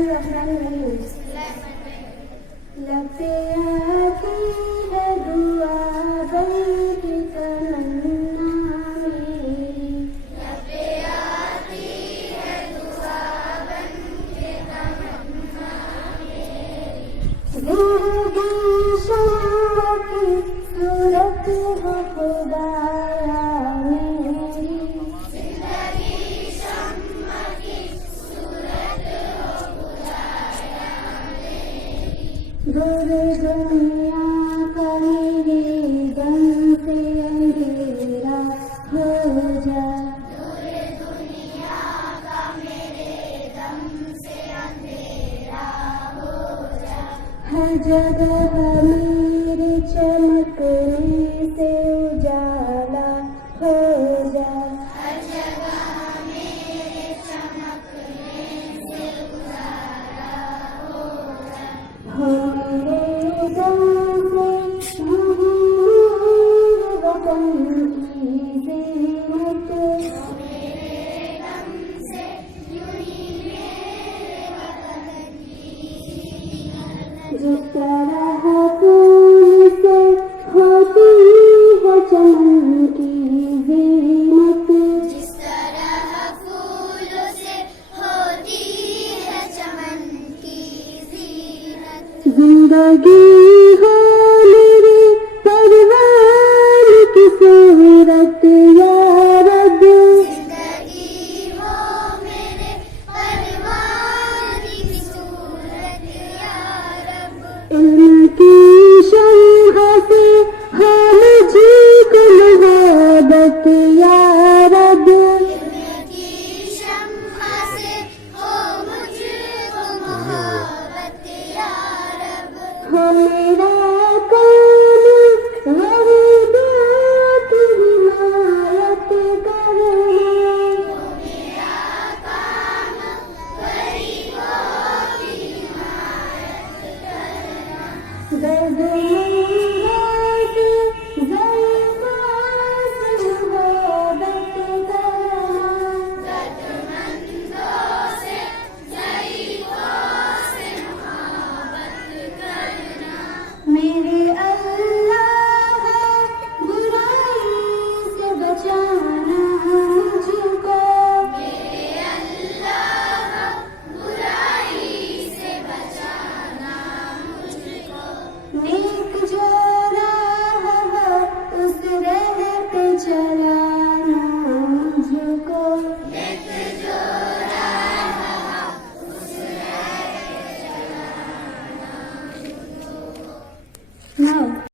बिस्मिल्लाहिर्रहमानिर्रहीम। लब पे आती है दुआ बन के तमन्ना मेरी, लब पे आती है दुआ बन के तमन्ना मेरी। जिंदगी शम्मा की सूरत हो खुदाया मेरी, जिंदगी शम्मा की सूरत हो खुदाया मेरी। दूर दुनिया का मेरे दम से अंधेरा हो जा, दूर दुनिया का मेरे दम से अंधेरा हो जा। हर जगह मेरे चमकने से उजाला हो जा, हर जगह मेरे चमकने से उजाला हो जा। हो मेरे दम से नूर वतन की ज़ीनत, हो मेरे दम से यूं ही मेरे वतन की ज़ीनत। जिस तरह फूल से होती है चमन की ज़ीनत, जिस तरह फूल से होती है चमन की ज़ीनत। जिंदगी हो मेरे परवान की सूरत या रब, जिंदगी हो मेरे परवान की सूरत या रब। इल्म की शम्मा से हो मुझको मोहब्बत या रब, इल्म की शम्मा से हो मुझको मोहब्बत या रब। हो मेरा काम गरीबों की हिमायत करना, हो मेरा काम गरीबों की हिमायत करना। दर्द-मंदों की ज़ल्फ़ों से मोहब्बत करना, दर्द-मंदों से ज़ल्फ़ों से मोहब्बत करना। मेरे अल्लाह बुराई से बचाना मुझको, मेरे अल्लाह बुराई से बचाना मुझको। नेक जो राह हो उस राह पे चलाना मुझको, नेक जो राह हो उस राह पे चलाना मुझको।